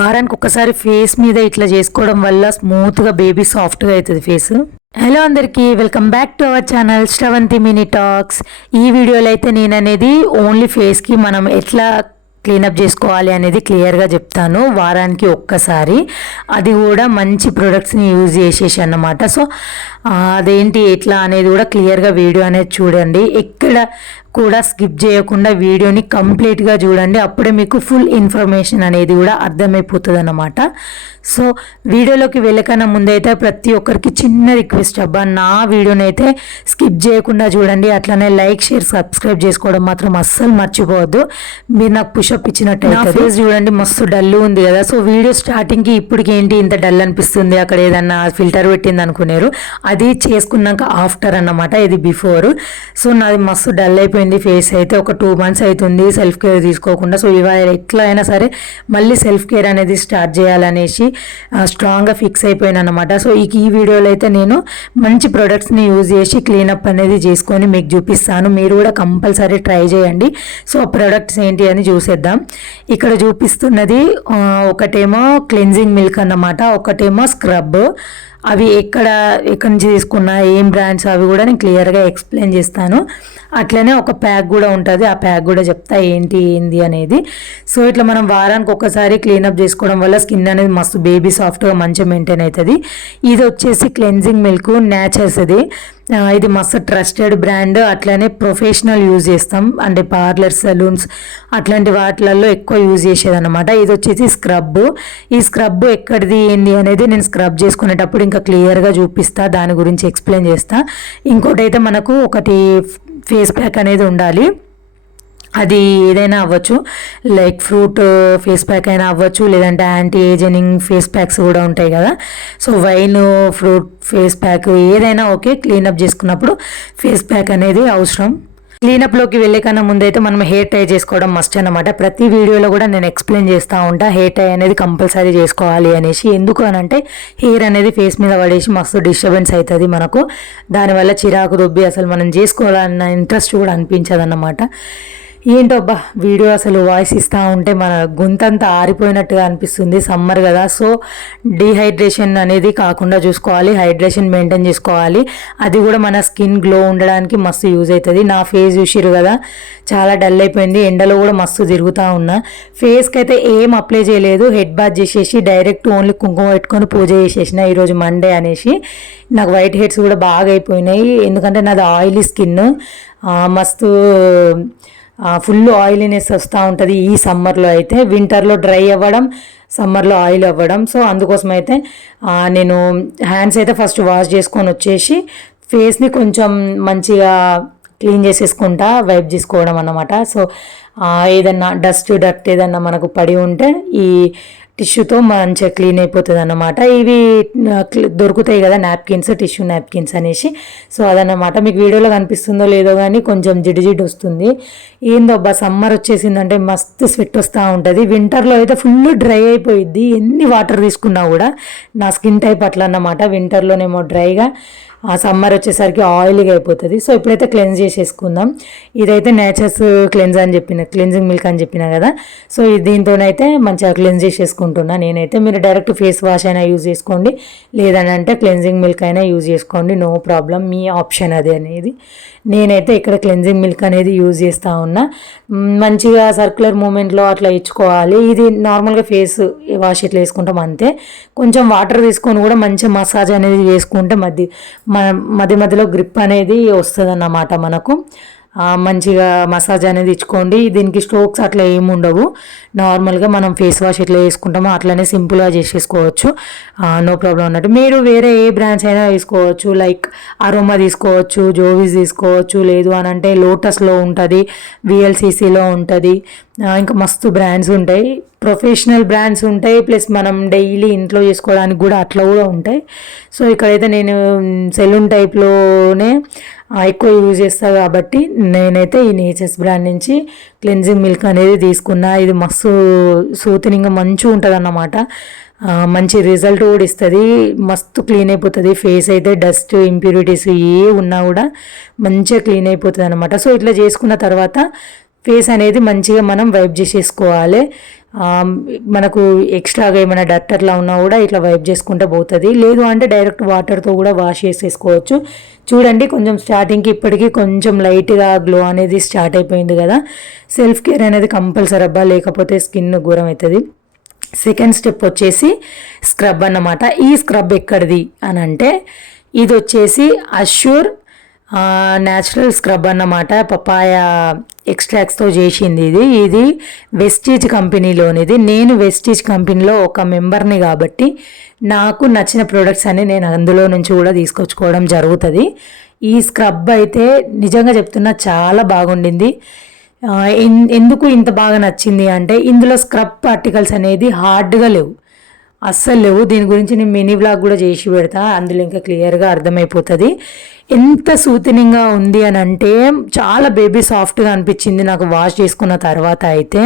వారానికి ఒక్కసారి ఫేస్ మీద ఇట్లా చేసుకోవడం వల్ల స్మూత్గా బేబీ సాఫ్ట్గా అవుతుంది ఫేస్. హలో అందరికీ, welcome back to our channel Sravanthi mini talks. ఈ వీడియోలో అయితే నేను అనేది ఓన్లీ ఫేస్కి మనం ఎట్లా క్లీనప్ చేసుకోవాలి అనేది క్లియర్గా చెప్తాను. వారానికి ఒక్కసారి, అది కూడా మంచి ప్రొడక్ట్స్ని యూజ్ చేసేసి అన్నమాట. సో అదేంటి ఎట్లా అనేది కూడా క్లియర్గా వీడియో అనేది చూడండి. ఎక్కడ కూడా స్కిప్ చేయకుండా వీడియోని కంప్లీట్గా చూడండి. అప్పుడే మీకు ఫుల్ ఇన్ఫర్మేషన్ అనేది కూడా అర్థమైపోతుంది అన్నమాట. సో వీడియోలోకి వెళ్ళకన్నా ముందైతే ప్రతి ఒక్కరికి చిన్న రిక్వెస్ట్ అబ్బా, నా వీడియోని అయితే స్కిప్ చేయకుండా చూడండి. అట్లనే లైక్, షేర్, సబ్స్క్రైబ్ చేసుకోవడం మాత్రం అస్సలు మర్చిపోవద్దు. మీరు నాకు పుషప్ ఇచ్చినట్టు నా ఫేస్ చూడండి, మస్తు డల్ ఉంది కదా. సో వీడియో స్టార్టింగ్కి ఇప్పటికి ఏంటి ఇంత డల్ అనిపిస్తుంది, అక్కడ ఏదన్నా ఫిల్టర్ పెట్టింది అనుకున్నారు. అది చేసుకున్నాక ఆఫ్టర్ అన్నమాట, ఇది బిఫోర్. సో నాది మస్తు డల్ అయిపోయింది ఫేస్ అయితే. ఒక 2 months అవుతుంది సెల్ఫ్ కేర్ తీసుకోకుండా. సో ఇవాళ ఎట్లా అయినా సరే మళ్ళీ సెల్ఫ్ కేర్ అనేది స్టార్ట్ చేయాలనేసి స్ట్రాంగ్గా ఫిక్స్ అయిపోయాను అనమాట. సో ఈ వీడియోలో అయితే నేను మంచి ప్రొడక్ట్స్ని యూజ్ చేసి క్లీనప్ అనేది చేసుకొని మీకు చూపిస్తాను. మీరు కూడా కంపల్సరీ ట్రై చేయండి. సో ఆ ప్రొడక్ట్స్ ఏంటి అని చూసేద్దాం. ఇక్కడ చూపిస్తున్నది ఒకటేమో క్లెన్జింగ్ మిల్క్ అన్నమాట, ఒకటేమో స్క్రబ్. అవి ఎక్కడి నుంచి తీసుకున్నా, ఏం బ్రాండ్స్, అవి కూడా నేను క్లియర్గా ఎక్స్ప్లెయిన్ చేస్తాను. అట్లనే ఒక ప్యాక్ కూడా ఉంటుంది, ఆ ప్యాక్ కూడా చెప్తా ఏంటి అనేది. సో ఇట్లా మనం వారానికి ఒకసారి క్లీనప్ చేసుకోవడం వల్ల స్కిన్ అనేది మస్తు బేబీ సాఫ్ట్గా మంచిగా మెయింటైన్ అవుతుంది. ఇది వచ్చేసి క్లెన్జింగ్ మిల్క్ న్యాచర్స్ది. ఇది మస్తు ట్రస్టెడ్ బ్రాండ్. అట్లనే ప్రొఫెషనల్ యూజ్ చేస్తాం, అంటే పార్లర్, సలూన్స్ అట్లాంటి వాటిలలో ఎక్కువ యూజ్ చేసేది అనమాట. ఇది వచ్చేసి స్క్రబ్. ఈ స్క్రబ్ ఎక్కడిది ఏంది అనేది నేను స్క్రబ్ చేసుకునేటప్పుడు ఇంకా క్లియర్గా చూపిస్తా, దాని గురించి ఎక్స్ప్లెయిన్ చేస్తా. ఇంకోటి అయితే మనకు ఒకటి ఫేస్ ప్యాక్ అనేది ఉండాలి. అది ఏదైనా అవ్వచ్చు, లైక్ ఫ్రూట్ ఫేస్ ప్యాక్ అయినా అవ్వచ్చు, లేదంటే యాంటీ ఏజింగ్ ఫేస్ ప్యాక్స్ కూడా ఉంటాయి కదా. So wine, fruit face pack ఏదైనా ఓకే. క్లీనప్ చేసుకున్నప్పుడు ఫేస్ ప్యాక్ అనేది అవసరం. క్లీనప్లోకి వెళ్ళే కన్నా ముందైతే మనం హెయిర్ టై చేసుకోవడం మస్ట్ అనమాట. ప్రతి వీడియోలో కూడా నేను ఎక్స్ప్లెయిన్ చేస్తూ ఉంటా హెయిర్ టై అనేది కంపల్సరీ చేసుకోవాలి అనేసి. ఎందుకు అనంటే హెయిర్ అనేది ఫేస్ మీద పడేసి మస్తు డిస్టర్బెన్స్ అవుతుంది మనకు. దానివల్ల చిరాకు దొబ్బి అసలు మనం చేసుకోవాలన్న ఇంట్రెస్ట్ కూడా అనిపించదు అన్నమాట. ఏంటబ్బా వీడియో అసలు వాయిస్ ఇస్తూ ఉంటే మన గొంతంతా ఆరిపోయినట్టుగా అనిపిస్తుంది. సమ్మర్ కదా, సో డీహైడ్రేషన్ అనేది కాకుండా చూసుకోవాలి, హైడ్రేషన్ మెయింటైన్ చేసుకోవాలి. అది కూడా మన స్కిన్ గ్లో ఉండడానికి మస్తు యూజ్ అవుతుంది. నా ఫేస్ చూసిరు కదా, చాలా డల్ అయిపోయింది. ఎండలో కూడా మస్తు తిరుగుతూ ఉన్నా. ఫేస్కి అయితే ఏం అప్లై చేయలేదు, హెడ్ బాత్ చేసేసి డైరెక్ట్ ఓన్లీ కుంకుమ పెట్టుకొని పూజ చేసేసిన. ఈరోజు మండే అనేసి నాకు వైట్ హెడ్స్ కూడా బాగా అయిపోయినాయి. ఎందుకంటే నాది ఆయిలీ స్కిన్, మస్తు ఫుల్ ఆయిలీనెస్ వస్తూ ఉంటుంది ఈ సమ్మర్లో అయితే. వింటర్లో డ్రై అవ్వడం, సమ్మర్లో ఆయిల్ అవ్వడం. సో అందుకోసం అయితే నేను హ్యాండ్స్ అయితే ఫస్ట్ వాష్ చేసుకొని వచ్చేసి ఫేస్ని కొంచెం మంచిగా క్లీన్ చేసేసుకుంటా, వైప్ చేసుకోవడం అన్నమాట. సో ఏదన్నా డస్ట్ ఏదన్నా మనకు పడి ఉంటే ఈ టిష్యూతో మంచిగా క్లీన్ అయిపోతుంది అన్నమాట. ఇవి దొరుకుతాయి కదా నాప్కిన్స్, టిష్యూ నాప్కిన్స్ అనేసి. సో అదన్నమాట. మీకు వీడియోలో కనిపిస్తుందో లేదో కానీ కొంచెం జిడ్డు వస్తుంది. ఏందో అబ్బా సమ్మర్ వచ్చేసిందంటే మస్తు స్వెట్ వస్తూ ఉంటుంది. వింటర్లో అయితే ఫుల్ డ్రై అయిపోయిద్ది, ఎన్ని వాటర్ తీసుకున్నా కూడా. నా స్కిన్ టైప్ అట్లా అన్నమాట. వింటర్లోనేమో డ్రైగా, ఆ సమ్మర్ వచ్చేసరికి ఆయిల్గా అయిపోతుంది. సో ఇప్పుడైతే క్లెన్స్ చేసేసుకుందాం. ఇదైతే నేచర్స్ క్లెన్జింగ్ మిల్క్ అని చెప్పిన కదా. సో దీంతోనైతే మంచిగా క్లెన్స్ చేసేసుకుంటున్నా నేనైతే. మీరు డైరెక్ట్ ఫేస్ వాష్ అయినా యూజ్ చేసుకోండి, లేదంటే క్లెన్జింగ్ మిల్క్ అయినా యూజ్ చేసుకోండి, నో ప్రాబ్లం, మీ ఆప్షన్ అది అనేది. నేనైతే ఇక్కడ క్లెన్జింగ్ మిల్క్ అనేది యూజ్ చేస్తూ ఉన్నా. మంచిగా సర్క్యులర్ మూమెంట్లో అట్లా ఇచ్చుకోవాలి. ఇది నార్మల్గా ఫేస్ వాష్ ఇట్లా వేసుకుంటాం అంతే. కొంచెం వాటర్ తీసుకొని కూడా మంచిగా మసాజ్ అనేది చేసుకుంటే మధ్య మధ్యలో గ్రిప్ అనేది వస్తుంది అన్నమాట మనకు. మంచిగా మసాజ్ అనేది ఇచ్చుకోండి. దీనికి స్ట్రోక్స్ అట్లా ఏమి ఉండవు. నార్మల్గా మనం ఫేస్ వాష్ ఎట్లా వేసుకుంటామో అట్లనే సింపుల్గా చేసేసుకోవచ్చు, నో ప్రాబ్లం అన్నట్టు. మీరు వేరే ఏ బ్రాండ్స్ అయినా తీసుకోవచ్చు, లైక్ అరోమా తీసుకోవచ్చు, జోవిస్ తీసుకోవచ్చు, లేదు అని అంటే లోటస్లో ఉంటుంది, విఎల్సిసిలో ఉంటుంది, ఇంకా మస్తు బ్రాండ్స్ ఉంటాయి. ప్రొఫెషనల్ బ్రాండ్స్ ఉంటాయి, ప్లస్ మనం డైలీ ఇంట్లో చేసుకోవడానికి కూడా అట్లా కూడా ఉంటాయి. సో ఇక్కడైతే నేను సెలూన్ టైప్లోనే ఎక్కువ యూజ్ చేస్తాను కాబట్టి నేనైతే ఈ నేచర్స్ బ్రాండ్ నుంచి క్లెన్జింగ్ మిల్క్ అనేది తీసుకున్నా. ఇది మస్తు సూతనింగా మంచిగా ఉంటుంది అన్నమాట. మంచి రిజల్ట్ కూడా ఇస్తుంది, మస్తు క్లీన్ అయిపోతుంది ఫేస్ అయితే. డస్ట్, ఇంప్యూరిటీస్ ఏ ఉన్నా కూడా మంచిగా క్లీన్ అయిపోతుంది అనమాట. సో ఇట్లా చేసుకున్న తర్వాత ఫేస్ అనేది మంచిగా మనం వైప్ చేసేసుకోవాలి. మనకు ఎక్స్ట్రాగా ఏమైనా డర్ట్ అట్లా ఉన్నా కూడా ఇట్లా వైప్ చేసుకుంటే పోతుంది. లేదు అంటే డైరెక్ట్ వాటర్తో కూడా వాష్ చేసేసుకోవచ్చు. చూడండి కొంచెం స్టార్టింగ్కి ఇప్పటికీ కొంచెం లైట్గా గ్లో అనేది స్టార్ట్ అయిపోయింది కదా. సెల్ఫ్ కేర్ అనేది కంపల్సరీ అబ్బా, లేకపోతే స్కిన్ ఘోరం అవుతుంది. సెకండ్ స్టెప్ వచ్చేసి స్క్రబ్ అన్నమాట. ఈ స్క్రబ్ ఎక్కడిది అని అంటే ఇది వచ్చేసి అష్యూర్ న్యాచురల్ స్క్రబ్ అన్నమాట. పపాయ ఎక్స్ట్రాక్ట్స్తో చేసింది ఇది వెస్టీజ్ కంపెనీలోనిది. నేను వెస్టీజ్ కంపెనీలో ఒక మెంబర్ని కాబట్టి నాకు నచ్చిన ప్రోడక్ట్స్ అన్ని నేను అందులో నుంచి కూడా తీసుకొచ్చుకోవడం జరుగుతుంది. ఈ స్క్రబ్ అయితే నిజంగా చెప్తున్నా చాలా బాగుండింది. ఎందుకు ఇంత బాగా నచ్చింది అంటే ఇందులో స్క్రబ్ పార్టికల్స్ అనేది హార్డ్గా లేవు, అస్సలు లేవు. దీని గురించి నేను మినీ వ్లాగ్ కూడా చేసి పెడతా, అందులో ఇంకా క్లియర్గా అర్థమైపోతుంది. ఎంత సూతనింగ్గా ఉంది అని అంటే చాలా బేబీ సాఫ్ట్గా అనిపించింది నాకు వాష్ చేసుకున్న తర్వాత. అయితే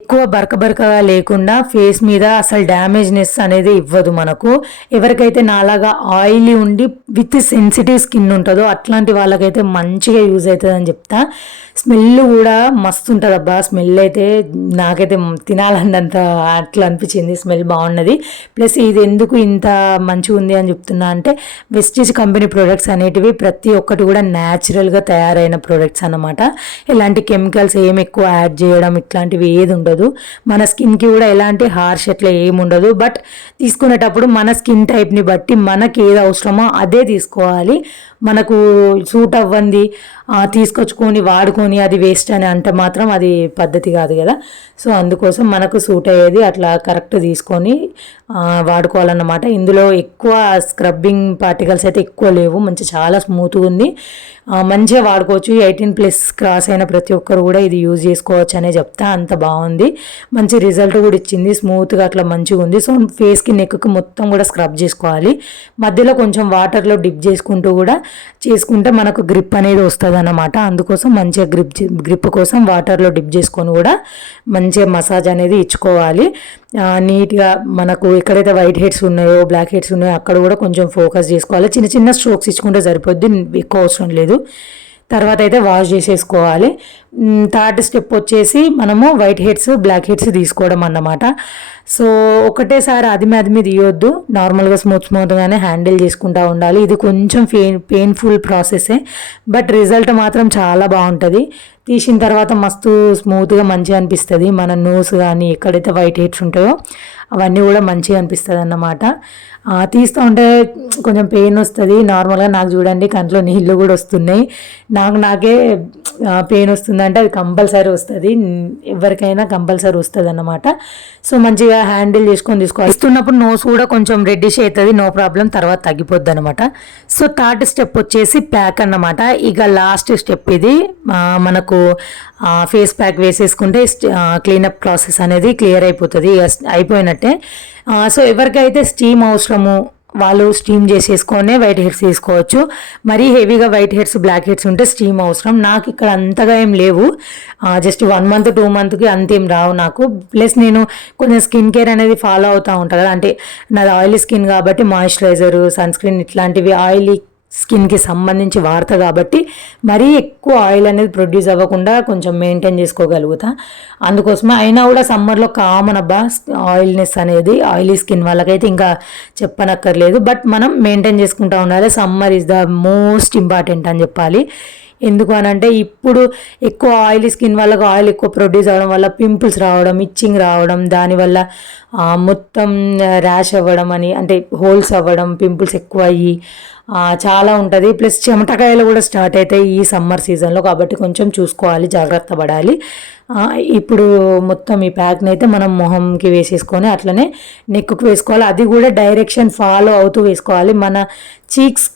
ఎక్కువ బరకగా లేకుండా ఫేస్ మీద అసలు డ్యామేజ్నెస్ అనేది ఇవ్వదు మనకు. ఎవరికైతే నాలాగా ఆయిలీ ఉండి విత్ సెన్సిటివ్ స్కిన్ ఉంటుందో అట్లాంటి వాళ్ళకైతే మంచిగా యూజ్ అవుతుంది అని చెప్తా. స్మెల్ కూడా మస్తు ఉంటుంది అబ్బా. స్మెల్ అయితే నాకైతే తినాలన్నంత అట్లా అనిపించింది, స్మెల్ బాగున్నది. ప్లస్ ఇది ఎందుకు ఇంత మంచిగా ఉంది అని చెప్తున్నా అంటే వెస్టీజ్ కంపెనీ ప్రొడక్ట్స్ అనేటివి ప్రతి ఒక్కటి కూడా న్యాచురల్గా తయారైన ప్రొడక్ట్స్ అన్నమాట. ఎలాంటి కెమికల్స్ ఏమి ఎక్కువ యాడ్ చేయడం ఇట్లాంటివి ఏది ఉండదు. మన స్కిన్కి కూడా ఎలాంటి హార్ష్ అట్లా ఏమి ఉండదు. బట్ తీసుకునేటప్పుడు మన స్కిన్ టైప్ని బట్టి మనకి ఏది అవసరమో అదే తీసుకోవాలి. మనకు సూట్ అవ్వంది తీసుకొచ్చుకొని వాడుకొని అది వేస్ట్ అని అంటే మాత్రం అది పద్ధతి కాదు కదా. సో అందుకోసం మనకు సూట్ అయ్యేది అట్లా కరెక్ట్ తీసుకొని వాడుకోవాలన్నమాట. ఇందులో ఎక్కువ స్క్రబ్బింగ్ పార్టికల్స్ అయితే ఎక్కువ లేవు, మంచి చాలా స్మూత్గా ఉంది, మంచిగా వాడుకోవచ్చు. 18+ క్రాస్ అయిన ప్రతి ఒక్కరు కూడా ఇది యూజ్ చేసుకోవచ్చు అనే చెప్తా. అంత బాగుంది, మంచి రిజల్ట్ కూడా ఇచ్చింది, స్మూత్గా అట్లా మంచిగా ఉంది. సో ఫేస్కి నెక్కి మొత్తం కూడా స్క్రబ్ చేసుకోవాలి. మధ్యలో కొంచెం వాటర్లో డిప్ చేసుకుంటూ కూడా చేసుకుంటే మనకు గ్రిప్ అనేది వస్తుంది అన్నమాట. అందుకోసం మంచిగా గ్రిప్ కోసం వాటర్లో డిప్ చేసుకొని కూడా మంచిగా మసాజ్ అనేది ఇచ్చుకోవాలి. నీట్గా మనకు ఎక్కడైతే వైట్ హెడ్స్ ఉన్నాయో బ్లాక్ హెడ్స్ ఉన్నాయో అక్కడ కూడా కొంచెం ఫోకస్ చేసుకోవాలి. చిన్న చిన్న స్ట్రోక్స్ ఇచ్చుకుంటే సరిపోద్ది, ఎక్కువ అవసరం లేదు. తర్వాత అయితే వాష్ చేసేసుకోవాలి. థర్డ్ స్టెప్ వచ్చేసి మనము వైట్ హెడ్స్ బ్లాక్ హెడ్స్ తీసుకోవడం అన్నమాట. సో ఒకటేసారి అదిమి తీయొద్దు, నార్మల్గా స్మూత్గానే హ్యాండిల్ చేసుకుంటూ ఉండాలి. ఇది కొంచెం పెయిన్ఫుల్ ప్రాసెసే, బట్ రిజల్ట్ మాత్రం చాలా బాగుంటుంది. తీసిన తర్వాత మస్తు స్మూత్గా మంచిగా అనిపిస్తుంది. మన నోస్ కానీ ఎక్కడైతే వైట్ హెడ్స్ ఉంటాయో అవన్నీ కూడా మంచిగా అనిపిస్తుంది అన్నమాట. తీస్తూ ఉంటే కొంచెం పెయిన్ వస్తుంది. నార్మల్గా నాకు చూడండి కంట్లో నీళ్ళు కూడా వస్తున్నాయి. నాకే పెయిన్ వస్తుందంటే అది కంపల్సరీ వస్తుంది, ఎవరికైనా కంపల్సరీ వస్తుంది అన్నమాట. సో మంచిగా హ్యాండిల్ చేసుకొని తీసుకోవాలి. ఇస్తున్నప్పుడు నోస్ కూడా కొంచెం రెడ్డిష్ అవుతుంది, నో ప్రాబ్లం, తర్వాత తగ్గిపోద్ది అనమాట. సో థర్డ్ స్టెప్ వచ్చేసి ప్యాక్ అన్నమాట. ఇక లాస్ట్ స్టెప్ ఇది. మనకు ఫేస్ ప్యాక్ వేసేసుకుంటే క్లీనప్ ప్రాసెస్ అనేది క్లియర్ అయిపోతుంది, అయిపోయినట్టే. సో ఎవరికైతే స్టీమ్ అవసరము వాళ్ళు స్టీమ్ చేసేసుకొని వైట్ హెడ్స్ తీసుకోవచ్చు. మరీ హెవీగా వైట్ హెడ్స్ బ్లాక్ హెడ్స్ ఉంటే స్టీమ్ అవసరం. నాకు ఇక్కడ అంతగా ఏం లేవు, జస్ట్ 1 month 2 monthకి అంతేం రావు నాకు. ప్లస్ నేను కొంచెం స్కిన్ కేర్ అనేది ఫాలో అవుతూ ఉంటాను కదా, అంటే నాది ఆయిలీ స్కిన్ కాబట్టి మాయిశ్చరైజరు సన్ స్క్రీన్ ఇట్లాంటివి ఆయిలీ స్కిన్కి సంబంధించి వాడతా కాబట్టి మరీ ఎక్కువ ఆయిల్ అనేది ప్రొడ్యూస్ అవ్వకుండా కొంచెం మెయింటైన్ చేసుకోగలుగుతా. అందుకోసమే అయినా కూడా సమ్మర్లో కామన్ అబ్బా ఆయిల్నెస్ అనేది, ఆయిలీ స్కిన్ వాళ్ళకైతే ఇంకా చెప్పనక్కర్లేదు. బట్ మనం మెయింటైన్ చేసుకుంటూ ఉండాలి. Summer is the most important అని చెప్పాలి. ఎందుకు అని అంటే ఇప్పుడు ఎక్కువ ఆయిలీ స్కిన్ వాళ్ళకు ఆయిల్ ఎక్కువ ప్రొడ్యూస్ అవ్వడం వల్ల పింపుల్స్ రావడం, ఇచ్చింగ్ రావడం, దానివల్ల మొత్తం ర్యాష్ అవ్వడం అని అంటే హోల్స్ అవ్వడం, పింపుల్స్ ఎక్కువ అయ్యి చాలా ఉంటుంది. ప్లస్ చెమటకాయలు కూడా స్టార్ట్ అవుతాయి ఈ సమ్మర్ సీజన్లో, కాబట్టి కొంచెం చూసుకోవాలి, జాగ్రత్త పడాలి. ఇప్పుడు మొత్తం ఈ ప్యాక్ని అయితే మనం మొహంకి వేసేసుకొని అట్లనే నెక్కు వేసుకోవాలి. అది కూడా డైరెక్షన్ ఫాలో అవుతూ వేసుకోవాలి. మన చీక్స్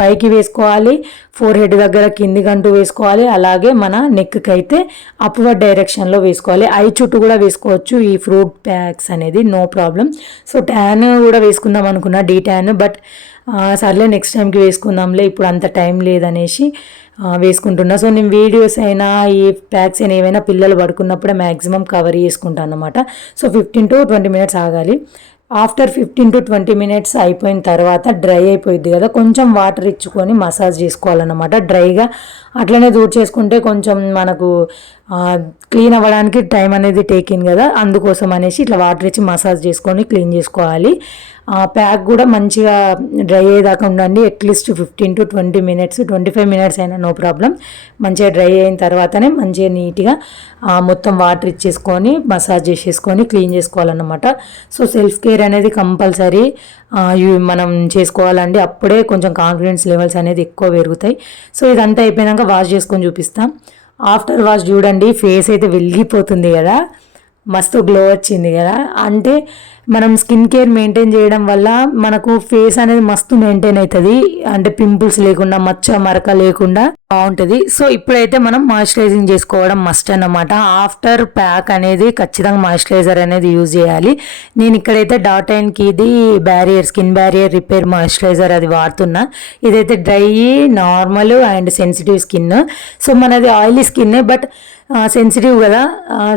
పైకి వేసుకోవాలి, ఫోర్ హెడ్ దగ్గర కిందికంటూ వేసుకోవాలి, అలాగే మన నెక్కి అయితే అప్వర్డ్ డైరెక్షన్లో వేసుకోవాలి. ఐ చుట్టూ కూడా వేసుకోవచ్చు ఈ ఫ్రూట్ ప్యాక్స్ అనేది, నో ప్రాబ్లం. సో ట్యాన్ కూడా వేసుకుందాం అనుకున్నా, డీ ట్యాన్, బట్ సర్లే నెక్స్ట్ టైంకి వేసుకుందాంలే, ఇప్పుడు అంత టైం లేదనేసి వేసుకుంటున్నా. సో నేను వీడియోస్ అయినా ఈ ప్యాక్స్ అయినా ఏవైనా పిల్లలు పడుకున్నప్పుడే మ్యాక్సిమం కవర్ చేసుకుంటాను అనమాట. సో 15 to 20 minutes ఆగాలి. ఆఫ్టర్ 15 to 20 minutes అయిపోయిన తర్వాత డ్రై అయిపోయింది కదా, కొంచెం వాటర్ ఇచ్చుకొని మసాజ్ చేసుకోవాలన్నమాట డ్రైగా. అట్లనే దూర్ చేసుకుంటే కొంచెం మనకు క్లీన్ అవ్వడానికి టైం అనేది టేకింగ్ కదా, అందుకోసం అనేసి ఇట్లా వాటర్ ఇచ్చి మసాజ్ చేసుకొని క్లీన్ చేసుకోవాలి. ప్యాక్ కూడా మంచిగా డ్రై అయ్యేదాకా ఉండండి. అట్లీస్ట్ 15 to 20 minutes, 25 minutes అయినా నో ప్రాబ్లం. మంచిగా డ్రై అయిన తర్వాతనే మంచిగా నీట్గా మొత్తం వాటర్ ఇచ్చేసుకొని మసాజ్ చేసేసుకొని క్లీన్ చేసుకోవాలన్నమాట. సో సెల్ఫ్ కేర్ అనేది కంపల్సరీ మనం చేసుకోవాలండి. అప్పుడే కొంచెం కాన్ఫిడెన్స్ లెవెల్స్ అనేది ఎక్కువ పెరుగుతాయి. సో ఇదంతా అయిపోయాక వాష్ చేసుకొని చూపిస్తాం. ఆఫ్టర్ వాష్ చూడండి, ఫేస్ అయితే వెలిగిపోతుంది కదా, మస్తు గ్లో వచ్చింది కదా. అంటే మనం స్కిన్ కేర్ మెయింటైన్ చేయడం వల్ల మనకు ఫేస్ అనేది మస్తు మెయింటైన్ అవుతుంది. అంటే పింపుల్స్ లేకుండా, మచ్చ మరక లేకుండా బాగుంటుంది. సో ఇప్పుడైతే మనం మాయిశ్చరైజింగ్ చేసుకోవడం మస్ట్ అన్నమాట. ఆఫ్టర్ ప్యాక్ అనేది ఖచ్చితంగా మాయిశ్చరైజర్ అనేది యూజ్ చేయాలి. నేను ఇక్కడైతే డాట్&కి ఇది స్కిన్ బ్యారియర్ రిపేర్ మాయిశ్చరైజర్ అది వాడుతున్నా. ఇదైతే dry, normal and sensitive skin. So మనది ఆయిలీ స్కిన్ బట్ సెన్సిటివ్ కదా.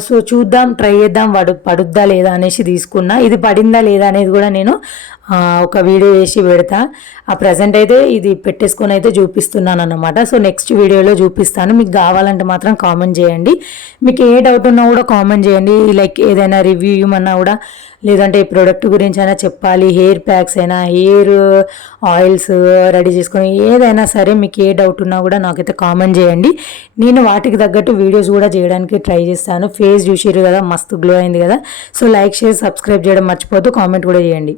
సో చూద్దాం, ట్రై చేద్దాం పడుద్దా లేదా అనేసి తీసుకున్నా. ఇది పడిందా లేదా అనేది కూడా నేను ఒక వీడియో వేసి పెడతా. ప్రజెంట్ అయితే ఇది పెట్టేసుకొని అయితే చూపిస్తున్నాను అన్నమాట. సో నెక్స్ట్ వీడియోలో చూపిస్తాను. మీకు కావాలంటే మాత్రం కామెంట్ చేయండి. మీకు ఏ డౌట్ ఉన్నా కూడా కామెంట్ చేయండి. లైక్ ఏదైనా రివ్యూ ఇవ్వమన్నా కూడా, లేదంటే ఈ ప్రోడక్ట్ గురించి అయినా చెప్పాలి, హెయిర్ ప్యాక్స్ అయినా, హెయిర్ ఆయిల్స్ రెడీ చేసుకొని ఏదైనా సరే మీకు ఏ డౌట్ ఉన్నా కూడా నాకైతే కామెంట్ చేయండి. నేను వాటికి తగ్గట్టు వీడియోస్ కూడా చేయడానికి ట్రై చేస్తాను. ఫేస్ చూసిర్రు కదా, మస్తు గ్లో అయింది కదా. సో లైక్, షేర్, సబ్స్క్రైబ్ చేయడం మర్చిపోతూ కామెంట్ కూడా చేయండి.